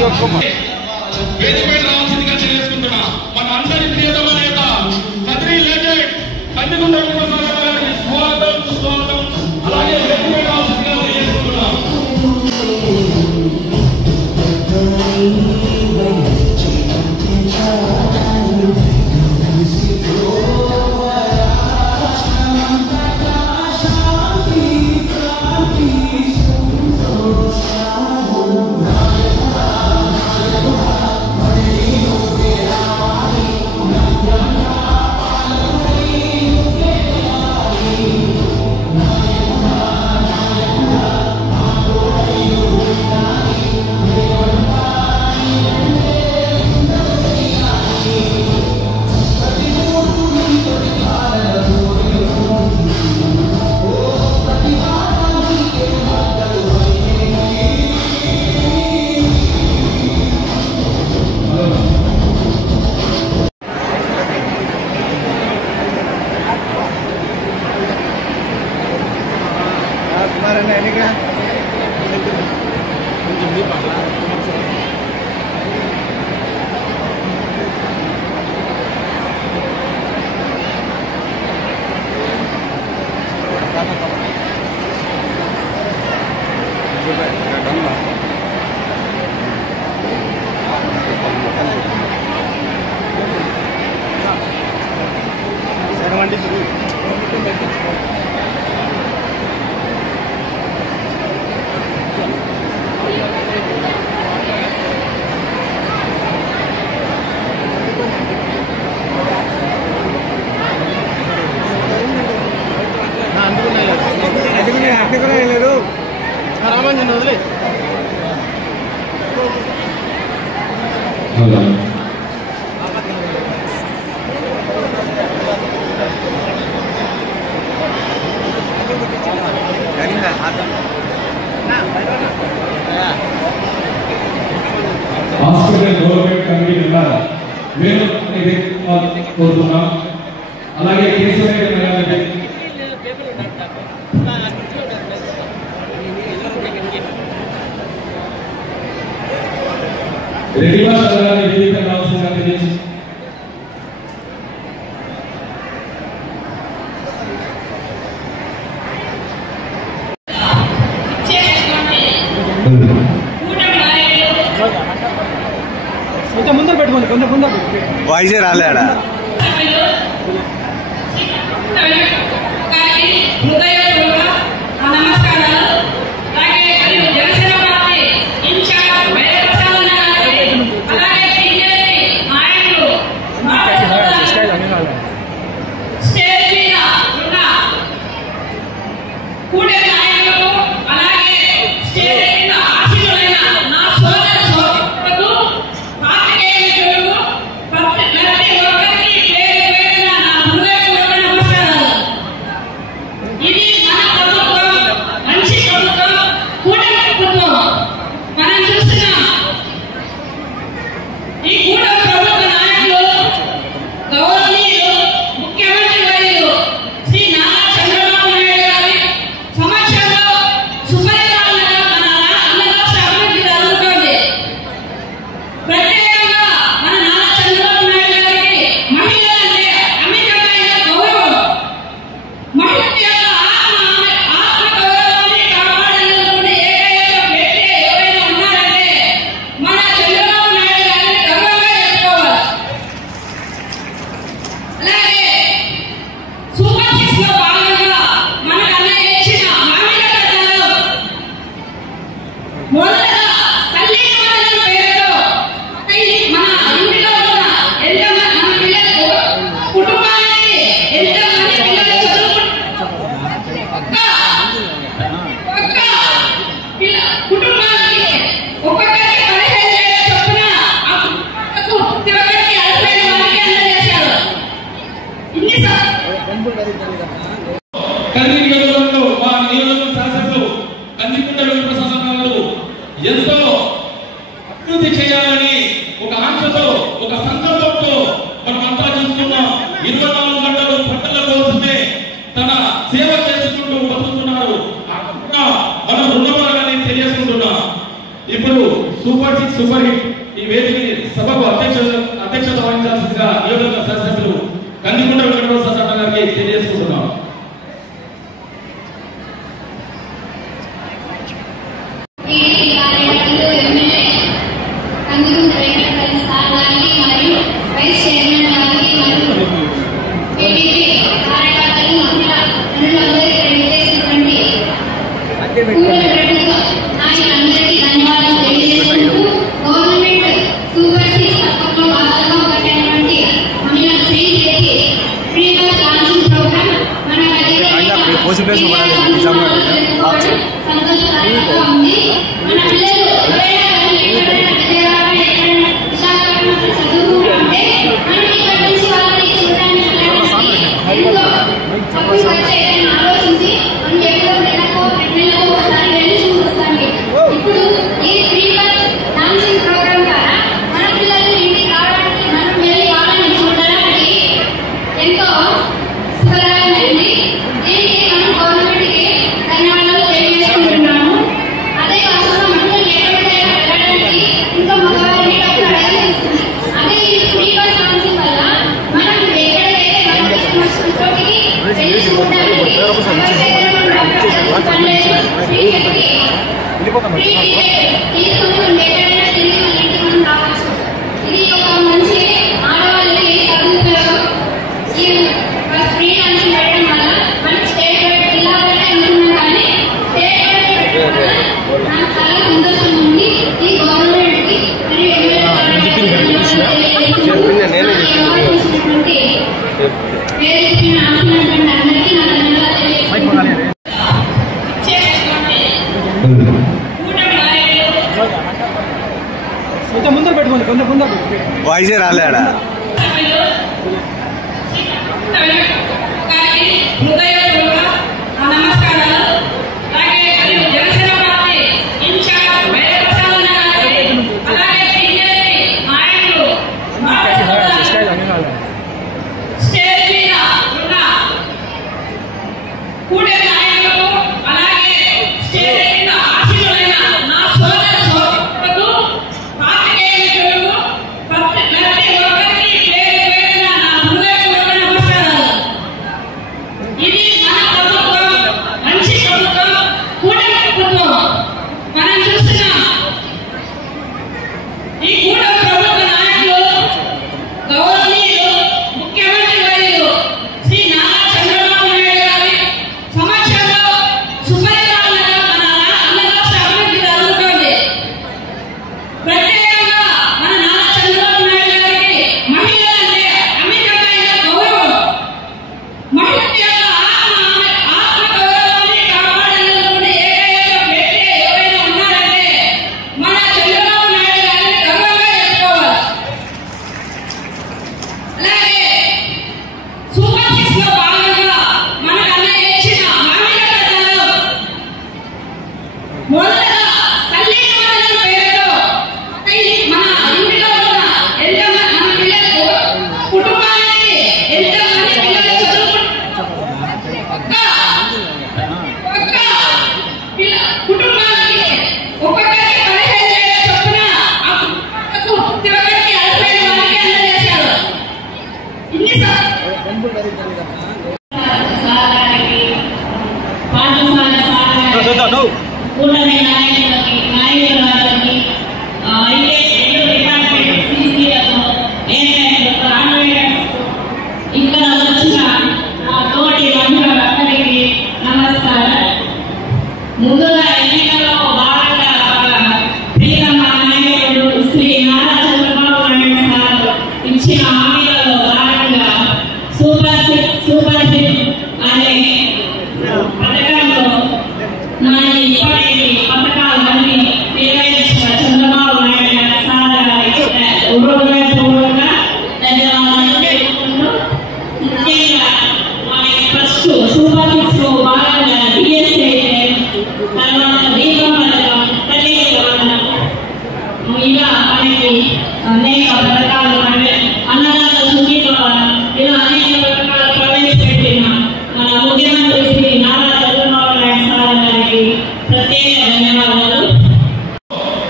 వేదికపై రావాల్సిందిగా తెలియజేసుకుంటున్నా. మన అందరి ప్రియతమ నేత కదిరి లెజెండ్ కందికుంట వెంకటేశ్వర గారికి స్వాగతం సుస్వాగతం. అలాగే వేదికపై రావాల్సిందిగా తెలియజేసుకుంటున్నా. Hospital government committee member Venu కోరుతున్నాం. అలాగే రెడ్డిగా జీవితం రావాల్సిందిగా తెలియజేసి కొంచెం ముందర పెట్టుకోండి, కొంచెం ముందర వాయిసే రాలేడా. ఎంతో అభివృద్ధి చేయాలని ఒక ఆశతో ఒక సంకల్పంతో మనమంతా చూస్తున్నాం. 24 గంటలు పంటల కోసమే తన సేవ చేసుకుంటూ బతుకుతున్నారు. మనం రుణపడాలని తెలియజేసుకుంటున్నాం. ఇప్పుడు సూపర్ 6 సూపర్ హిట్ ఈ వేదికని సభకు అధ్యక్షత వహించాల్సిందిగా నియోజకవర్గ శాసనసభ్యులు కందికుంట వెంకటేశ్వర సార్ గారికి తెలియజేసుకుంటున్నాం. వాయిసే రాలేడా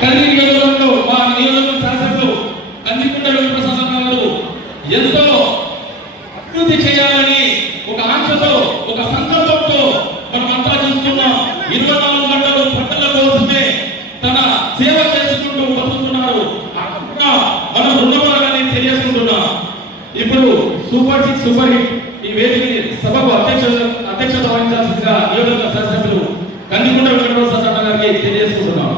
కదిరి నియోజకవర్గంలో మా నియోజకవర్గ శాసనసభ్యులు కందికుంట వెంకటప్రసాద్ గారు ఎంతో అభివృద్ధి చేయాలని ఒక ఆశతో ఒక సంకల్పంతో మనమంతా చూస్తున్నాం. 24 గంటలు పంటల కోసమే తన సేవ చేసుకుంటూ బతుకుతున్నారు. మనం రుణపడాలని తెలియజేసుకుంటున్నాం. ఇప్పుడు సూపర్ 6 సూపర్ హిట్ ఈ వేదికని సభకు అధ్యక్షత వహించాల్సిందిగా నియోజకవర్గ శాసనసభ్యులు కందికుంట వెంకటప్రసాద్ గారికి తెలియజేసుకుంటున్నాం.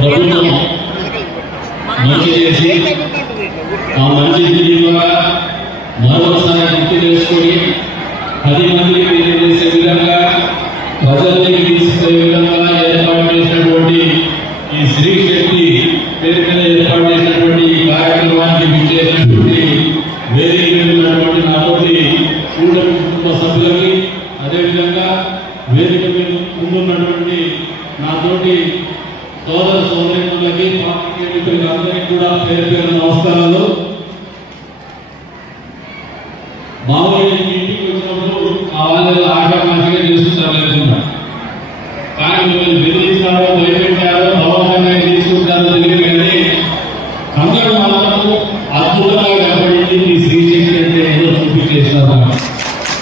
ప్రభుత్వం మంచి చేసి ఆ మంచి ద్వారా మరొకసారి గుర్తు చేసుకొని 10 మందికి తెలియజేసే విధంగా ప్రజల్లోకి తీసుకునే విధంగా ఏర్పాటు చేసినటువంటి ఈ శ్రీ శక్తి పేరు మీద ఏర్పాటు చేసినటువంటి ఈ కార్యక్రమానికి విచ్చేసినటువంటి వేదిక మీద ఉన్నటువంటి నాతోటి కుటుంబ సభ్యులకి అదేవిధంగా వేదిక మీద ముందున్నటువంటి నాతోటి సోదర సోదరులకి పాత్రికేయులకి అందరికీ కూడా పేరు పేరు నమస్కారాలు. మామూలుగా ఇంటికి వచ్చినప్పుడు ఆ వాళ్ళు ఆశామాషిగా తీసుకుంటారు, కానీ మిమ్మల్ని బెదిరించారో భయపెట్టారో భవనంగా తీసుకుంటారో తెలియదు. కానీ కంగడు మాత్రం అద్భుతంగా కనపడింది. ఈ శ్రీశక్తి అంటే ఏదో చూపించేసినారు.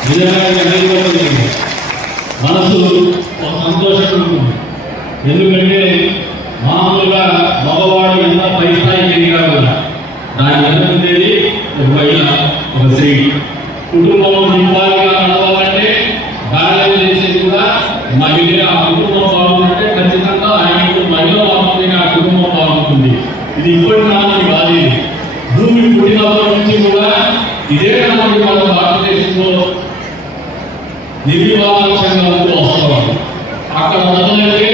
నిజంగా మనసు సంతోషంగా ఉంటుంది. ఎందుకంటే మామూలుగా మగవాడు ఎంత పై స్థాయికి ఎదిగారు, దాని వెనక ఉండేది ఒక మహిళ, ఒక స్త్రీ. కుటుంబం నింపాలుగా నడవాలంటే దాడి చేసేది కూడా మహిళ. ఆ కుటుంబం బాగుందంటే ఖచ్చితంగా ఆయన మహిళ బాగుంటుంది, ఆ కుటుంబం బాగుంటుంది. ఇది ఇప్పటి నాటి కాదు. భూమి పుట్టినప్పటి నుంచి కూడా ఇదే నాటి మన భారతదేశంలో నిర్వివాదంగా వస్తాం. అక్కడ మొదలైతే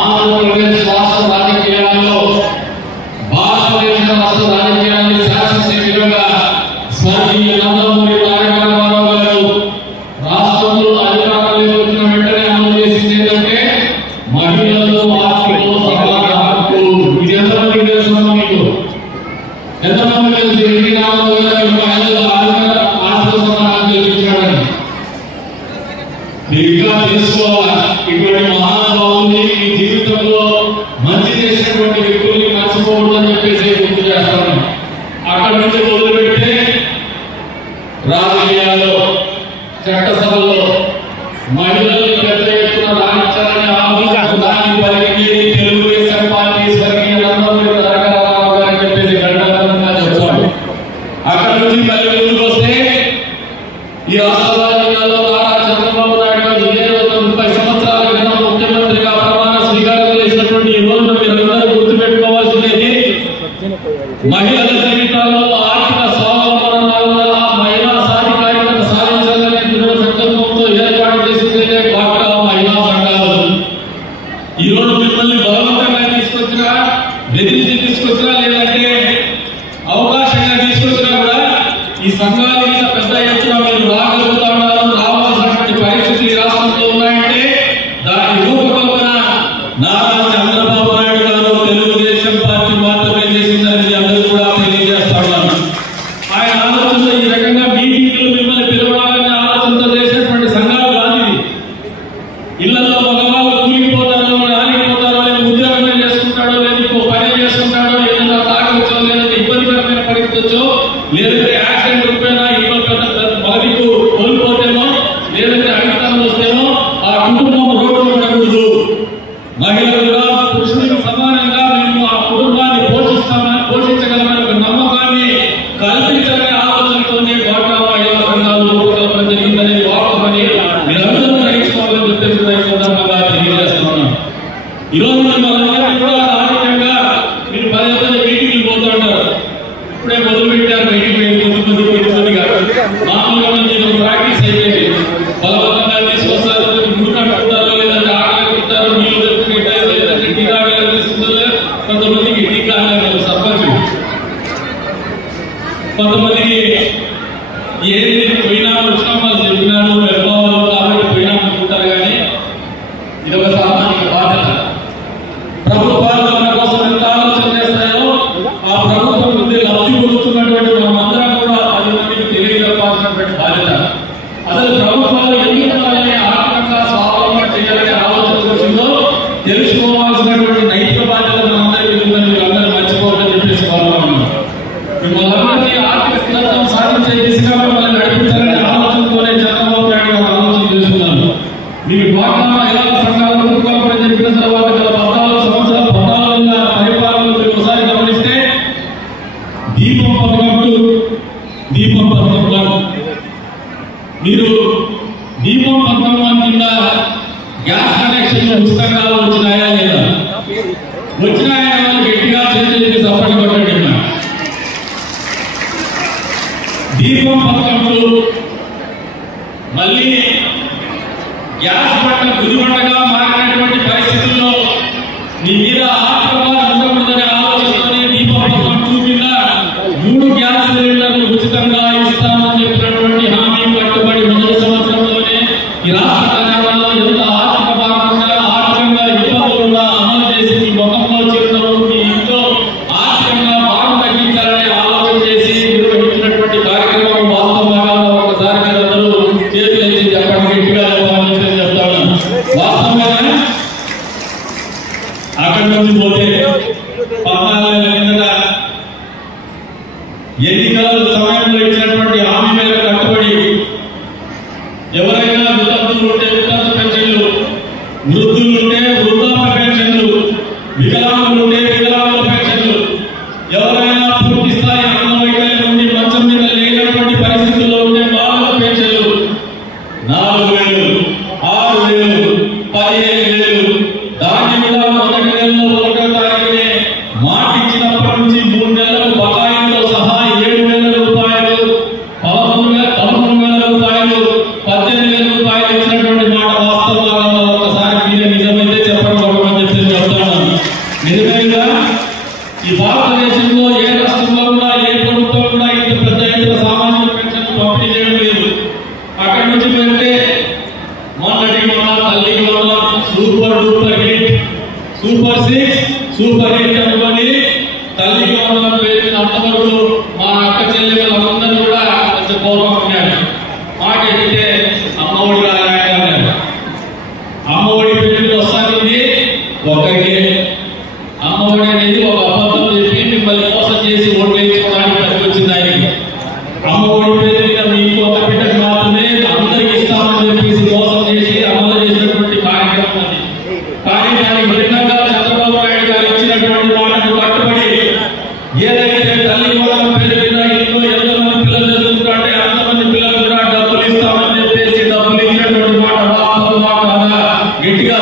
ఆంధ్రప్రదేశ్ రాష్ట్ర రాజకీయాల్లో భారతదేశ రాష్ట్ర రాజకీయాన్ని శాసించేవిధంగా స్వర్గీయ నందమూరి తారక రామారావు గారు రాష్ట్రంలో అధికారంలోకి వచ్చిన వెంటనే అమలు చేసింది ఏంటంటే మహిళలు ఆస్తిలో సమాన హక్కు. ఇది ఎంతమందికి తెలుసుకున్నాం? మీకు ఎంతమంది తెలుసు? ఎన్టీ రామారావు గారు మహిళలు ఆస్తిలో సమాన హక్కు కల్పించాడని ఇంకా తెలుసుకోవాలి. ఇటువంటి మహానుభావుని మీ జీవితంలో మంచి చేసినటువంటి వ్యక్తుల్ని మర్చిపోకూడదని చెప్పేసి గుర్తు చేస్తాను. అక్కడి నుంచి మొదలుపెడితే రాజకీయాల్లో, చట్టసభల్లో మహిళల్ని పెద్ద ఎత్తున రాణించాలని దాని పరిగి తెలుగుదేశం పార్టీ స్వర్గీయ నందమూరి తారక రామారావు గారు అని చెప్పేసి గంటలంగా చెప్తాను. అక్కడి నుంచి మళ్ళీ ముందుకు వస్తే ఈ రాష్ట్ర రాజకీయాల్లో నారా చంద్రబాబు నాయుడు గారు ఇదే 30 సంవత్సరాల క్రితం ముఖ్యమంత్రిగా ప్రమాణ స్వీకారం చేసినటువంటి ఈ రోజున మీరందరూ గుర్తుపెట్టుకోవాల్సింది మహిళల జీవితాల్లో ఆర్థిక స్వావలంబన, మహిళా సాధికారికత సాధించాలనే దృఢ సంకల్పంతో కుటుంబం రోడ్డు పడకూడదు, మహిళలు కూడా పురుషులకు సమానంగా మేము ఆ కుటుంబాన్ని పోషించగలమని ఒక నమ్మకాన్ని కల్పించాలనే ఆలోచనతోనే డ్వాక్రా మహిళా సంఘాలు రూపకల్పన జరిగిందనేది వాస్తవమని మీరందరూ గ్రహించుకోవాలని చెప్పేసి సందర్భంగా తెలియజేస్తున్నాను. ఈరోజు మనందరికీ కూడా ఆర్థికంగా మీరు పదే పదే మీటింగ్లు పోతుంటారు. ఇప్పుడే మొదలు పెట్టారు బయటికి కొద్దిగా మామూలుగా నేను ప్రాక్టీస్ అయిపోయింది. బలవంతంగా తీసుకొస్తారు, ముందు కట్టుకుంటారు, లేదంటే ఆటలు కొట్టారు, నీళ్ళు తెప్పుకుంటారు, లేదంటే టీ తాగాలనిపిస్తుందో, కొంతమందికి టీ కావాలి సర్పంచ్, కొంతమందికి ఏది పోయినా వచ్చినా వాళ్ళు చెప్పినారు వెళ్ళవాలి కాబట్టి పోయినా అనుకుంటారు. కానీ ఇది ఒక సామాజిక బాధ్యత. ప్రభుత్వాలు మన కోసం ఎంత ఆలోచన చేస్తాయో ఆ ప్రభుత్వం ముందు లబ్ధి పొందుతున్నటువంటి మనమందరం కూడా 10 మందికి తెలియజెప్పాల్సినటువంటి బాధ్యత. అసలు ప్రభుత్వాలు ఎందుకు వాళ్ళని ఆర్థికంగా స్వావలంబన చేయాలనే ఆలోచన వచ్చిందో తెలుసుకోవాల్సినటువంటి నైతిక బాధ్యత మనందరికీ ఉందని మీరందరూ మర్చిపోవాలని చెప్పేసి కోరుతున్నాను. మిమ్మల్ని ఆర్థిక స్థిరత్వం సాధించే దిశగా మిమ్మల్ని నడిపించాలనే ఆలోచనతోనే చంద్రబాబు నాయుడు గారు ఆలోచన చేస్తున్నారు. మీకు డ్వాక్రా మహిళా సంఘాల రూపకల్పన చెప్పిన తర్వాత గల 14 సంవత్సరాల 14 పరిపాలనలు మీరు ఒకసారి గమనిస్తే దీపం పథకంలో మీరు దీపం పథకం కింద గ్యాస్ కనెక్షన్లు ఉచితంగా వచ్చినాయా లేదా? వచ్చినాయా? గట్టిగా చేతులకి సపోర్ట్ కొట్టండి. దీపం పథకంలో మళ్ళీ గ్యాస్ పంట గుదిబండగా మారినటువంటి పరిస్థితుల్లో మీ మీద ఆర్థిక బాధ ఉండకూడదనే ఆలోచనతోనే దీపం పథకం 2 కింద 3 గ్యాస్ సిలిండర్లు ఉచితంగా ఇస్తామని చెప్పినటువంటి హామీ కట్టుబడి మొదటి సంవత్సరంలోనే ఈ రాష్ట్ర తెలంగాణలో ఎంత ఆర్థిక భాగంగా ఆర్థికంగా ఇబ్బందులున్నా అమలు చేసి మీ ముఖంలో చిరునవ్వు మీ ఇంట్లో ఆర్థికంగా భారం తగ్గించాలనే ఆలోచన చేసి నిర్వహించినటువంటి కార్యక్రమం వాస్తవంగా ఒకసారి మీరందరూ చేతులెత్తి చెప్పండి, గట్టిగా చెప్పాలని చెప్తాను. వాస్తవంగా అక్కడి నుంచి పోతే 14 ఏళ్ల కిందట ఎన్నికల సమయంలో ఇచ్చినటువంటి హామీ మీద కట్టుబడి ఎవరైనా వితంతులు ఉంటే వితంతు పెన్షన్లు, వృద్ధులు ఉంటే వృద్ధాప్య పెన్షన్లు, వికలాంగులు ఉంటే వికలాంగుల పెన్షన్లు, ఎవరైనా పూర్తి స్థాయి అంగవైకల్యం నుండి మంచం మీద లేనటువంటి పరిస్థితుల్లో ఉంటే వాళ్ళ పెన్షన్లు 4,000, 6,000, 15,000. దాన్ని కూడా మొదటి నెలలో 1వ తారీఖునే మాటిచ్చినప్పటి నుంచి 3 నెలలకు బకాయిలతో సహా 7,000 రూపాయలు, 11,000 రూపాయలు, 18,000 రూపాయలు ఇచ్చినటువంటి మాట వాస్తవంగా ఒకసారి మీరే నిజమైతే చెప్పడం చెప్పి చెప్తాను. నిజమేగా ఈ భారతదేశంలో ఏ రాష్ట్రంలో కూడా ఏ ప్రభుత్వం కూడా ఇంత పెద్ద ఎత్తున సామాజిక పెన్షన్ పంపిణీ చేయడం లేదు. అక్కడి నుంచి వెళ్తే మొన్నటి తల్లికి super duper hit, super 6, super hit అనుకోని తల్లికి వందనం పేరు అంతవరకు మా అక్క చెల్లెళ్ళందరూ కూడా కొంచెం పూర్వం ఉన్నాడు. మాట ఎదిగితే అమ్మఒడి రాయాలన్నారు. అమ్మఒడి పేరు వస్తానికి ఒకటి అమ్మఒడి అనేది ఒక అబద్ధం చెప్పి మిమ్మల్ని మోసం చేసి ఓట్లు వేయించుకోవడానికి పనికి వచ్చింది ఆయనకి. అమ్మఒడి పేరు మీద మీకు ఒక బిడ్డకు మాత్రమే అందరికి ఇస్తామని చెప్పేసి మోసం చేసి అమలు చేసినటువంటి కార్యక్రమం అది. కానీ దానికి భిన్నంగా చంద్రబాబు నాయుడు గారు ఇచ్చినటువంటి మాటకు కట్టుబడి ఏదైతే తల్లి వందనం పేరు మీద ఇంట్లో ఎంతమంది పిల్లలు చదువుతుంటే అంతమంది పిల్లలు కూడా డబ్బులు ఇస్తామని చెప్పేసి డబ్బులు ఇచ్చినటువంటి మాట వాస్తవంగా కాదా? గట్టిగా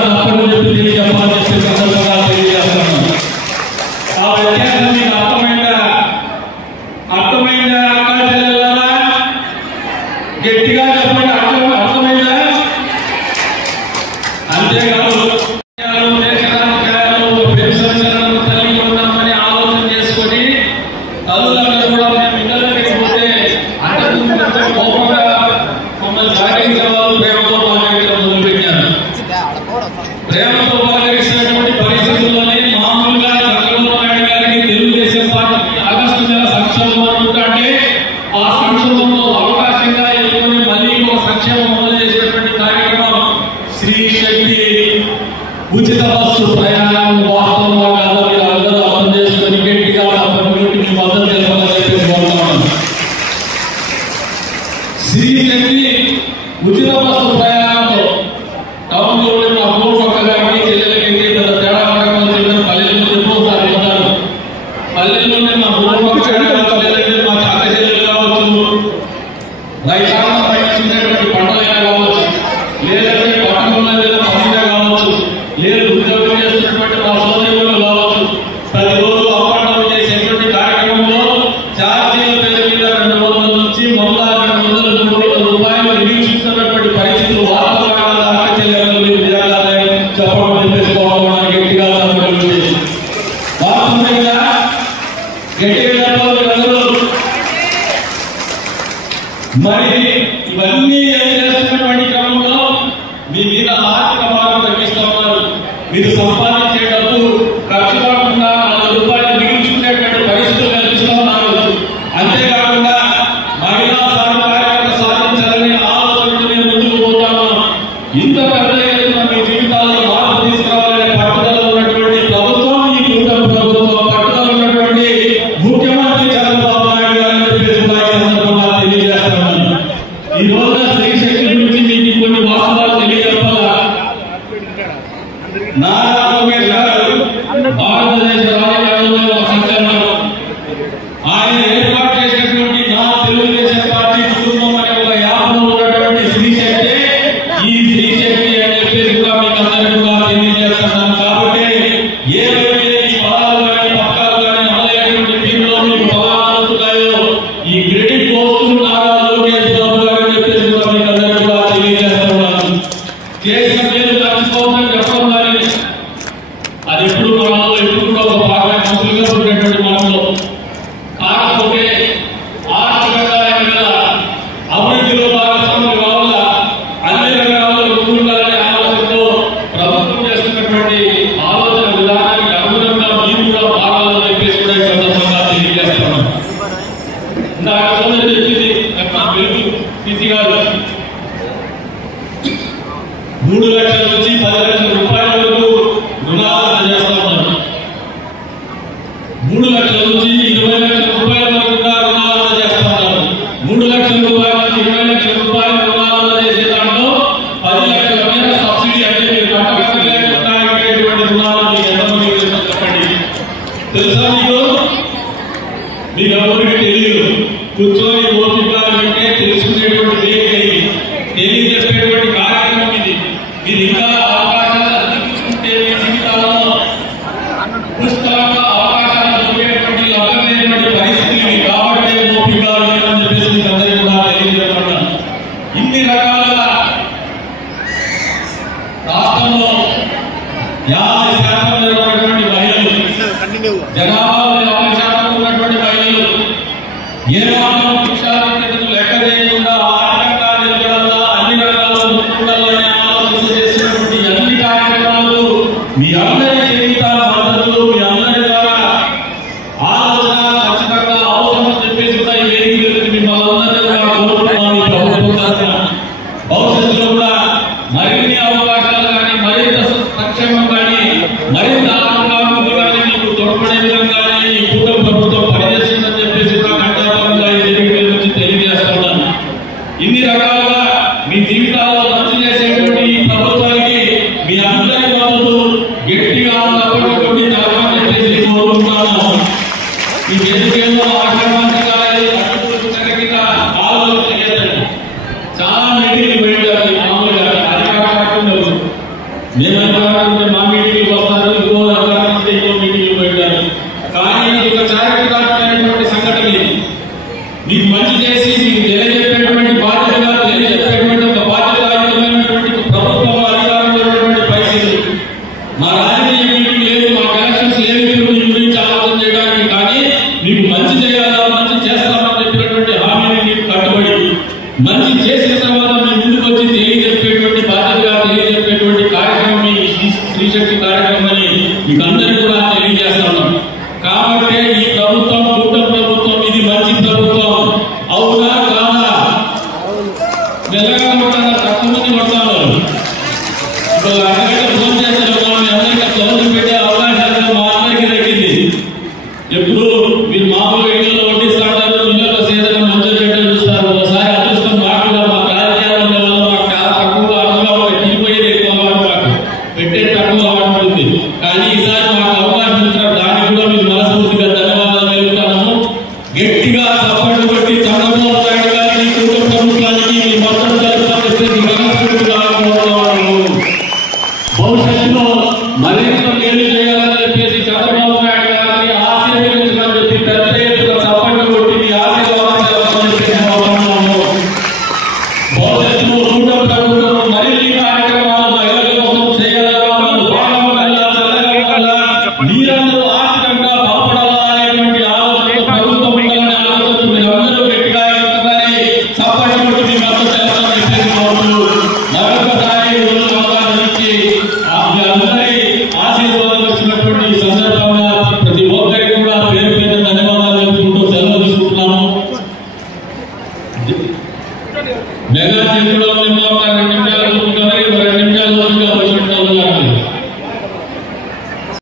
ఇంత పెద్ద ఎత్తున మీ జీవితాల్లో మార్పు తీసుకురావాలనే పట్టుదల ఉన్నటువంటి ప్రభుత్వం ఈ కూటమి ప్రభుత్వం, పట్టుదల ఉన్నటువంటి ముఖ్యమంత్రి చంద్రబాబు నాయుడు గారిని చెప్పేసి సందర్భంగా తెలియజేస్తున్నాను. ఈ రోజు స్త్రీ శక్తి గురించి మీకు కొన్ని వాస్తవాలు తెలియజెప్పాలా. నారా లోకేష్ గారు భారతదేశ రాజకీయాల్లో ఒక సంచలనం. ఆయన ఏర్పాటు చేసినటువంటి నా తెలుగుదేశం పార్టీ కుటుంబం అనే ఒక యాప్లో ఉన్నటువంటి స్త్రీ శక్తి, ఈ స్త్రీ శక్తి అని చెప్పేసి కూడా మీకు అందరికీ కూడా తెలియజేస్తున్నాను. కాబట్టి ఏవైతే ఈ పదాలు కానీ పథకాలు కానీ అమలైనటువంటి దీనిలో మీకు పదాలు అవుతున్నాయో ఈ క్రెడిట్ పోస్టులు నారా లోకేష్ బాబు గారు అని చెప్పేసి కూడా మీకు అందరికీ కూడా తెలియజేస్తున్నాను. చేసిన పేరు మర్చిపోతుందని చెప్పడం కానీ అది ఎప్పుడు మనలో ఎప్పుడు కూడా ఒక భాగమైన మనుషులుగా ఉండేటువంటి మనలో. కాకపోతే ఆర్థికంగా అభివృద్ధిలో భాగస్వాములు కావాలా, అన్ని రంగాల్లో ముందుండాలనే ఆలోచనతో ప్రభుత్వం చేస్తున్నటువంటి ఆలోచన విధానానికి అనుగుణంగా మీరు కూడా మారాలని చెప్పేసి కూడా ఈ సందర్భంగా తెలియజేస్తున్నాం. ఇందాక సోదరి చెప్పింది వెలుగు సిసి గారు 3 లక్షల నుంచి 10 లక్షల రూపాయల వరకు రుణాలు అందజేస్తా ఉన్నారు. 3 లక్షల నుంచి 20 లక్షల రూపాయల వరకు కూడా రుణాలు అందజేస్తా ఉన్నారు. 3 లక్షల రూపాయల నుంచి 20 లక్షల రూపాయల రుణాలు అందజేసే దాంట్లో 10 లక్షల మీద సబ్సిడీ అంటే మీరు కట్టబెట్టేటువంటి రుణాలు మీకు ఎంతమంది చెప్పండి. తెలుసా మీకు ఎవరికి తెలియదు. కూర్చొని ఓపికగా వింటే తెలుసుకునేటువంటి వేదిక ఇది, తెలియజెప్పేటువంటి కార్యక్రమం ఇది. మీరు ఇంకా అవకాశాలు అందించుకుంటే మీ జీవితాల్లో పుస్తకంగా అవకాశాలు దొరికేటువంటి లభ్యమైనటువంటి పరిస్థితులు కాబట్టి ఓపికగా వినని చెప్పేసి మీకు అందరికీ కూడా తెలియజేస్తున్నాను. ఇన్ని రకాలుగా రాష్ట్రంలో 50% ఉన్నటువంటి మహిళలు, జనాభాలో 50% ఉన్నటువంటి మహిళలు ఏ మాత్రం శిక్షాధిక్యతను లెక్క చేయకుండా ఆర్థికంగా నిలబడాలా, అన్ని రంగాల్లో ముందుండాలనే ఆలోచన చేసినటువంటి అన్ని కార్యక్రమాలు మీ అందరి జీవితాల మద్దతులు, మీ అందరి ద్వారా ఆలోచన ఖచ్చితంగా అవసరం చెప్పేసి కూడా ఈ వేదిక మిమ్మల్ని అందరినీ కూడా కోరుతున్నాను. ఈ ప్రభుత్వం తరఫున భవిష్యత్తులో కూడా మరిన్ని అవకాశాలు కానీ, మరింత సంక్షేమం కానీ, మరింత ఆనందంగా కానీ మీకు తోడ్పడే విధంగానే ఈ కూటమి ప్రభుత్వం పనిచేస్తుందని చెప్పేసి కూడా ఘంటాపరంగా ఈ వేదిక నుంచి తెలియజేస్తున్నాను. ఇన్ని రకాలుగా మీ జీవితాల్లో మంచి చేసేటువంటి ఈ ప్రభుత్వానికి మీ అందరి మద్దతు గట్టిగా సపోర్ట్ నడవని చెప్పేసి కోరుకుంటున్నాను. ఈ వేదికలో ఆశ్రమాంతంగా ఆలోచన చేయండి. చాలా మీటింగ్లు పెట్టారు మామూలుగా అధికారులు మేమంటే మా మీటింగ్లు వస్తారు, ఇంకో అధికారులు ఇంకో మీటింగ్లు పెట్టారు. కానీ ఇది ఒక చారిత్రాత్మకమైనటువంటి సంఘటన. ఇది మీకు మంచి చేసి మీకు తెలియజెప్పేటువంటి బాధ్యతగా తెలియజెప్పేటువంటి ఒక బాధ్యతాయుతమైనటువంటి ప్రభుత్వం అధికారంలో ఉన్నటువంటి పరిస్థితులు. మా రాజకీయ మీటింగ్ లేదు, మా కలెక్షన్స్ ఏమి మీ గురించి ఆలోచన చేయడానికి, కానీ మీకు మంచి చేయాలా, మంచి చేస్తామని చెప్పినటువంటి హామీని మీకు కట్టుబడి మంచి చేసిన తర్వాత మీ ముందుకు వచ్చి తెలియజెప్పేటువంటి బాధ్యతగా తెలియజెప్పేటువంటి కార్యక్రమం ఈ స్త్రీశక్తి కార్యక్రమం అని మీకు అందరికీ కూడా తెలియజేస్తున్నాం. కాబట్టి ఈ ప్రభుత్వం కూటమి ప్రభుత్వం ఇది మంచి ప్రభుత్వం. అవునా కాదా? మెల్లగా కొట్టారా, తక్కువ మంది కొడతారు.